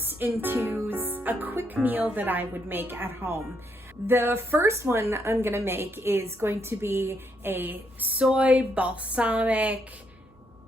steps into a quick meal that I would make at home. The first one I'm gonna make is going to be a soy balsamic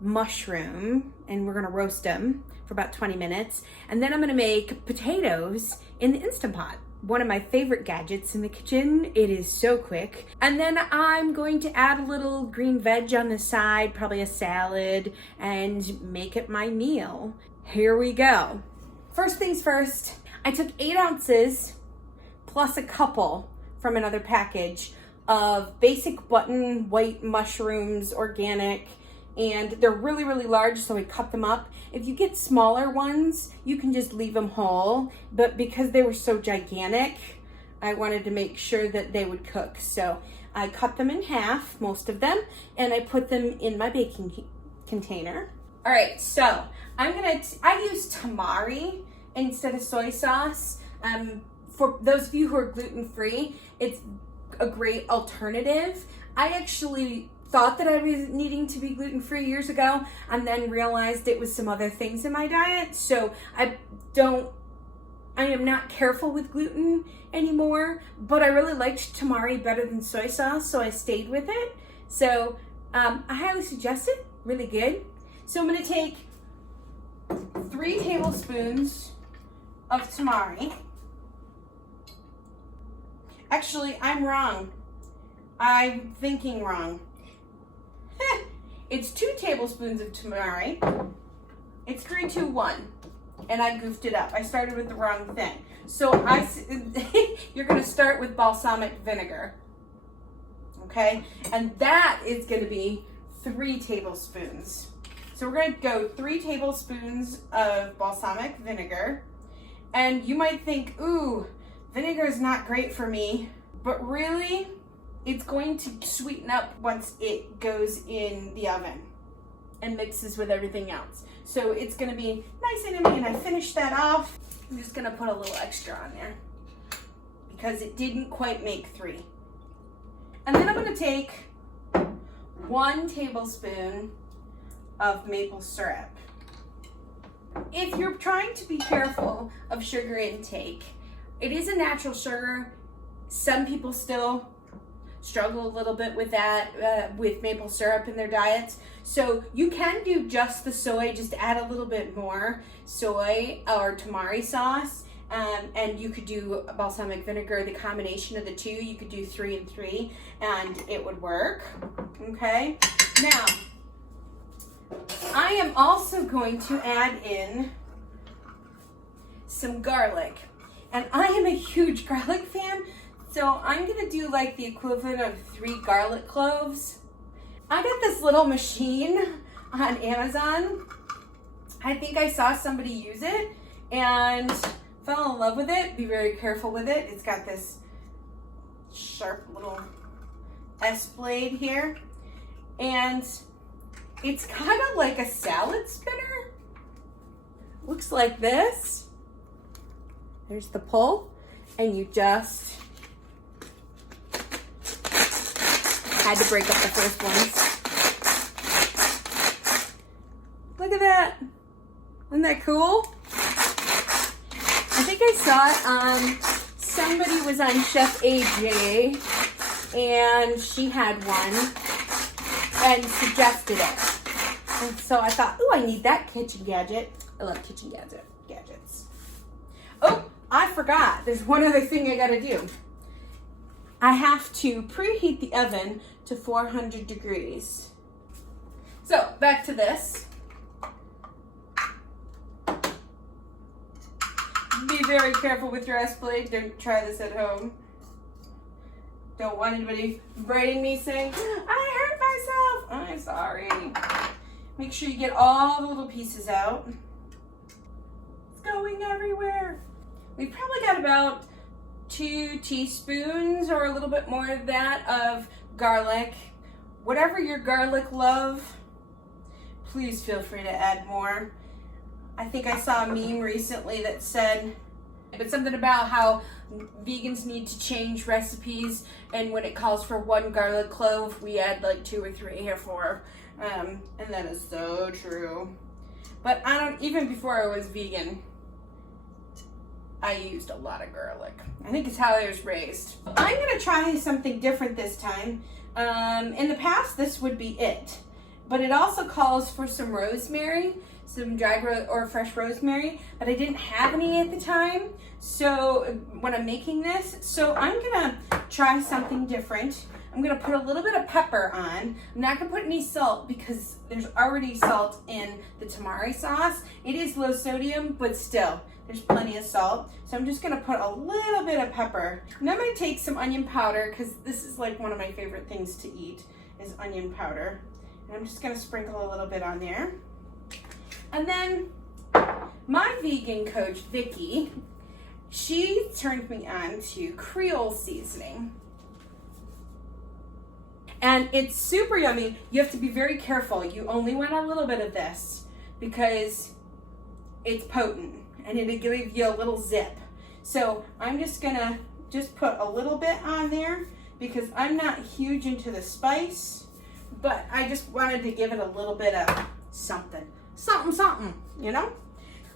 mushroom, and we're gonna roast them for about 20 minutes. And then I'm gonna make potatoes in the Instant Pot. One of my favorite gadgets in the kitchen. It is so quick. And then I'm going to add a little green veg on the side, probably a salad, and make it my meal. Here we go. First things first, I took 8 ounces plus a couple from another package of basic button white mushrooms, organic, and they're really, really large, so I cut them up. If you get smaller ones, you can just leave them whole, but because they were so gigantic, I wanted to make sure that they would cook. So I cut them in half, most of them, and I put them in my baking container. All right, so I use tamari instead of soy sauce. For those of you who are gluten-free, it's a great alternative. I actually thought that I was needing to be gluten-free years ago, and then realized it was some other things in my diet. So I am not careful with gluten anymore, but I really liked tamari better than soy sauce, so I stayed with it. So I highly suggest it, really good. So I'm gonna take 3 tablespoons of tamari. Actually, I'm wrong. I'm thinking wrong. It's 2 tablespoons of tamari. It's 3, 2, 1. And I goofed it up. I started with the wrong thing. So you're gonna start with balsamic vinegar. Okay? And that is gonna be 3 tablespoons. So we're gonna go 3 tablespoons of balsamic vinegar. And you might think, ooh, vinegar is not great for me, but really, it's going to sweeten up once it goes in the oven and mixes with everything else. So it's gonna be nice and yummy, and I finished that off. I'm just gonna put a little extra on there because it didn't quite make 3. And then I'm gonna take 1 tablespoon of maple syrup. If you're trying to be careful of sugar intake, it is a natural sugar. Some people still struggle a little bit with that, with maple syrup in their diets. So you can do just the soy, just add a little bit more soy or tamari sauce, and you could do balsamic vinegar, the combination of the two. You could do 3 and 3, and it would work, okay? Now, I am also going to add in some garlic, and I am a huge garlic fan. So I'm gonna do like the equivalent of 3 garlic cloves. I got this little machine on Amazon. I think I saw somebody use it and fell in love with it. Be very careful with it. It's got this sharp little S blade here. And it's kind of like a salad spinner. Looks like this. There's the pull, and you just had to break up the first ones. Look at that. Isn't that cool? I think I saw it on, somebody was on Chef AJ, and she had one and suggested it. And so I thought, ooh, I need that kitchen gadget. I love kitchen gadgets. Oh, I forgot. There's one other thing I gotta do. I have to preheat the oven to 400 degrees. So back to this. Be very careful with your S blade. Don't try this at home. Don't want anybody writing me saying, I hurt myself. I'm sorry. Make sure you get all the little pieces out. It's going everywhere. We've probably got about 2 teaspoons or a little bit more of that of garlic. Whatever your garlic love, please feel free to add more. I think I saw a meme recently that said, but something about how vegans need to change recipes, and when it calls for 1 garlic clove, we add like 2 or 3 or 4. And that is so true. But even before I was vegan, I used a lot of garlic. I think it's how I was raised. I'm gonna try something different this time. In the past, this would be it. But it also calls for some rosemary, some dried or fresh rosemary, but I didn't have any at the time. So when I'm making this, so I'm gonna try something different. I'm gonna put a little bit of pepper on. I'm not gonna put any salt because there's already salt in the tamari sauce. It is low sodium, but still, there's plenty of salt. So I'm just gonna put a little bit of pepper. And I'm gonna take some onion powder because this is like one of my favorite things to eat is onion powder. And I'm just gonna sprinkle a little bit on there. And then my vegan coach, Vicky, she turned me on to Creole seasoning. And it's super yummy. You have to be very careful. You only want a little bit of this because it's potent and it'll give you a little zip. So I'm just gonna put a little bit on there because I'm not huge into the spice, but I just wanted to give it a little bit of something, you know?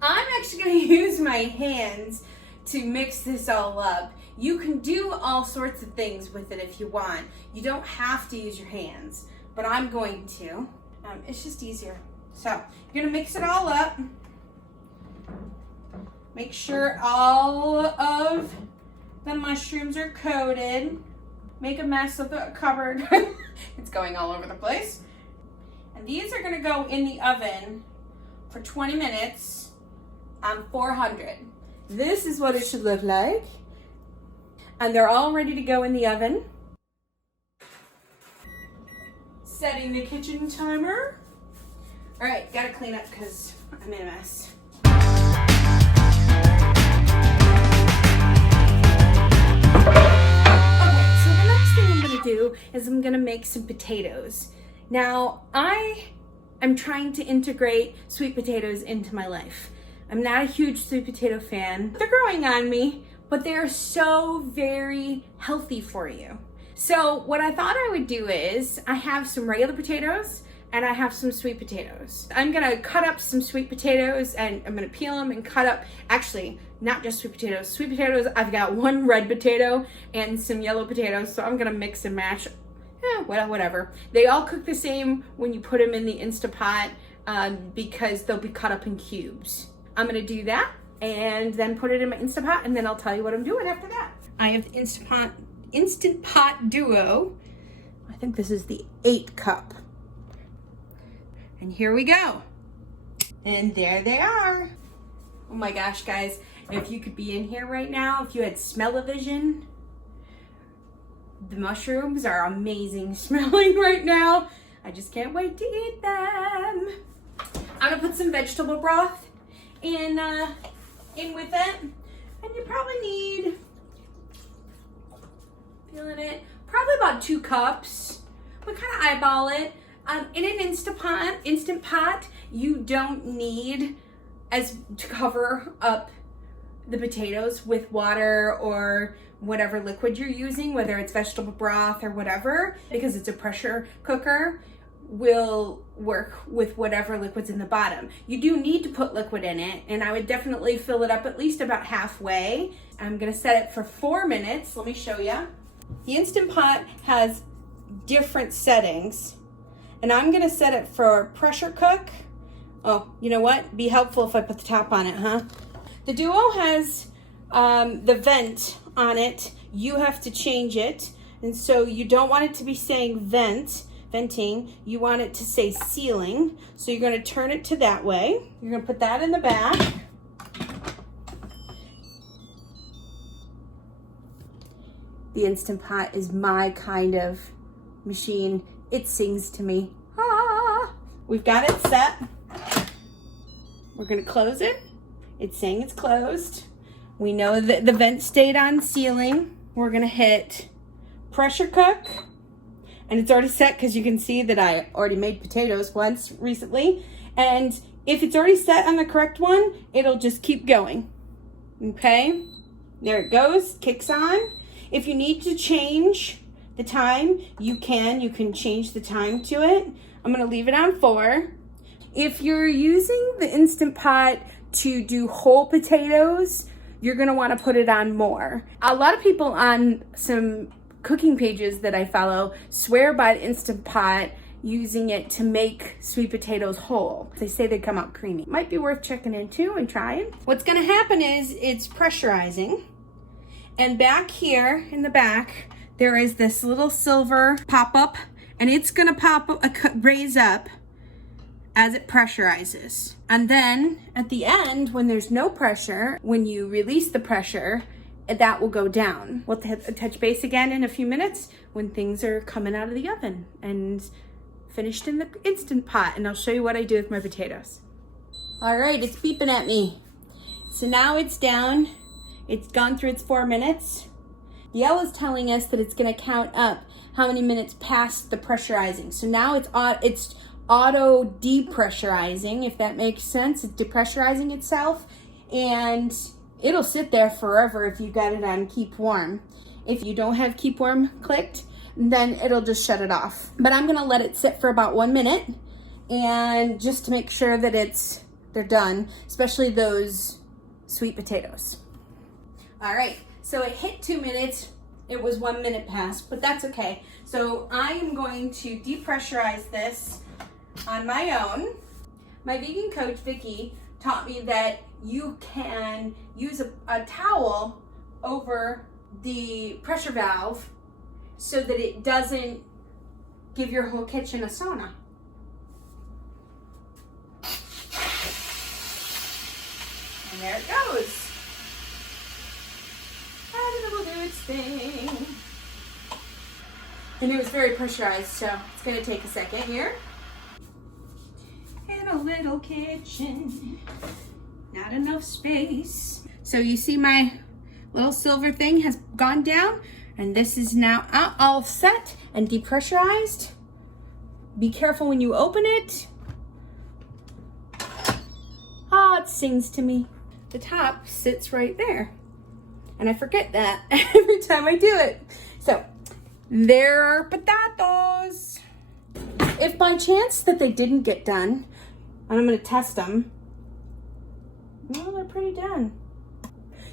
I'm actually gonna use my hands to mix this all up. You can do all sorts of things with it if you want. You don't have to use your hands, but I'm going to. It's just easier. So you're gonna mix it all up. Make sure all of the mushrooms are coated. Make a mess of the cupboard. It's going all over the place. And these are gonna go in the oven for 20 minutes on 400. This is what it should look like. And they're all ready to go in the oven. Setting the kitchen timer. All right, gotta clean up because I'm in a mess. Okay, so the next thing I'm gonna do is I'm gonna make some potatoes. Now, I'm trying to integrate sweet potatoes into my life. I'm not a huge sweet potato fan. They're growing on me, but they're so very healthy for you. So what I thought I would do is, I have some regular potatoes and I have some sweet potatoes. I'm gonna cut up some sweet potatoes and I'm gonna peel them and cut up, actually, not just sweet potatoes. Sweet potatoes, I've got one red potato and some yellow potatoes, so I'm gonna mix and match. Whatever. They all cook the same when you put them in the Instapot because they'll be cut up in cubes. I'm gonna do that and then put it in my Instant Pot, and then I'll tell you what I'm doing after that. I have the Instant Pot Duo. I think this is the 8 cup. And here we go. And there they are. Oh my gosh, guys, if you could be in here right now, if you had smell-o-vision, the mushrooms are amazing smelling right now. I just can't wait to eat them. I'm gonna put some vegetable broth in with it, and you probably need, feeling it, probably about 2 cups. We kind of eyeball it. In an Instant Pot, you don't need to cover up the potatoes with water or whatever liquid you're using, whether it's vegetable broth or whatever, because it's a pressure cooker, will work with whatever liquid's in the bottom. You do need to put liquid in it, and I would definitely fill it up at least about halfway. I'm gonna set it for 4 minutes. Let me show you. The Instant Pot has different settings, and I'm gonna set it for pressure cook. Oh, you know what? Be helpful if I put the top on it, huh? The Duo has the vent on it. You have to change it, and so you don't want it to be saying venting, you want it to say sealing. So you're going to turn it to that way. You're going to put that in the back. The Instant Pot is my kind of machine. It sings to me. Ah! We've got it set. We're going to close it. It's saying it's closed. We know that the vent stayed on sealing. We're going to hit pressure cook. And it's already set because you can see that I already made potatoes once recently. And if it's already set on the correct one, it'll just keep going. Okay, there it goes, kicks on. If you need to change the time, you can change the time to it. I'm gonna leave it on 4. If you're using the Instant Pot to do whole potatoes, you're gonna wanna put it on more. A lot of people on some cooking pages that I follow swear by the Instant Pot, using it to make sweet potatoes whole. They say they come out creamy. Might be worth checking into and trying. What's gonna happen is it's pressurizing, and back here in the back, there is this little silver pop-up, and it's gonna raise up as it pressurizes. And then at the end, when there's no pressure, when you release the pressure, that will go down. We'll touch base again in a few minutes when things are coming out of the oven and finished in the Instant Pot, and I'll show you what I do with my potatoes. All right, it's beeping at me. So now it's down. It's gone through its 4 minutes. The yellow's telling us that it's gonna count up how many minutes past the pressurizing. So now it's auto depressurizing, if that makes sense. It's depressurizing itself, and it'll sit there forever if you got it on keep warm. If you don't have keep warm clicked, then it'll just shut it off. But I'm gonna let it sit for about 1 minute, and just to make sure that they're done, especially those sweet potatoes. All right, so it hit 2 minutes. It was 1 minute past, but that's okay. So I am going to depressurize this on my own. My vegan coach, Vicki, taught me that you can use a towel over the pressure valve so that it doesn't give your whole kitchen a sauna. And there it goes. And it will do its thing. And it was very pressurized, so it's gonna take a second here. In a little kitchen, not enough space. So you see my little silver thing has gone down, and this is now all set and depressurized. Be careful when you open it. Oh, it sings to me. The top sits right there, and I forget that every time I do it. So there are potatoes. If by chance that they didn't get done, and I'm gonna test them, well, they're pretty done.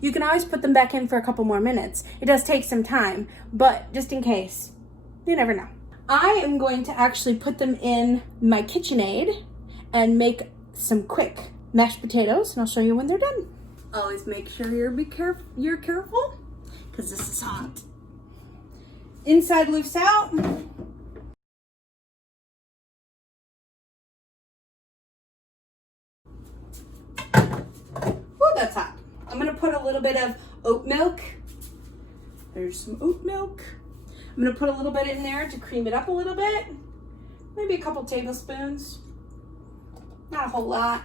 You can always put them back in for a couple more minutes. It does take some time, but just in case, you never know. I am going to actually put them in my KitchenAid and make some quick mashed potatoes, and I'll show you when they're done. Always make sure you're careful, because this is hot. Inside loose out. That's hot. I'm gonna put a little bit of oat milk. There's some oat milk. I'm gonna put a little bit in there to cream it up a little bit. Maybe a couple tablespoons. Not a whole lot.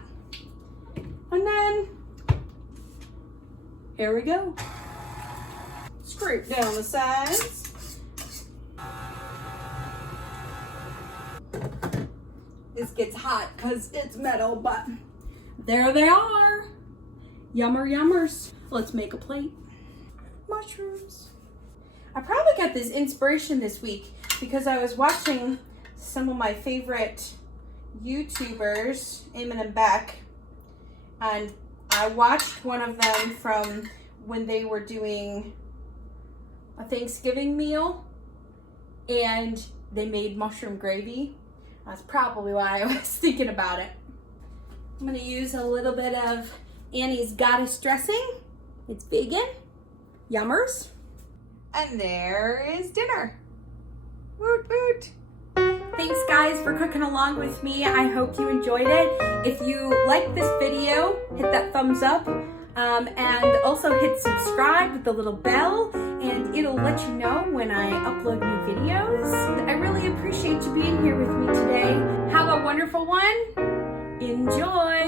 And then, here we go. Scrape down the sides. This gets hot because it's metal, but there they are. Yummer yummers. Let's make a plate. Mushrooms. I probably got this inspiration this week because I was watching some of my favorite YouTubers, Eamon and Beck, and I watched one of them from when they were doing a Thanksgiving meal, and they made mushroom gravy. That's probably why I was thinking about it. I'm gonna use a little bit of Annie's Goddess dressing. It's vegan. Yummers. And there is dinner. Woot woot. Thanks guys for cooking along with me. I hope you enjoyed it. If you liked this video, hit that thumbs up, and also hit subscribe with the little bell, and it'll let you know when I upload new videos. I really appreciate you being here with me today. Have a wonderful one. Enjoy.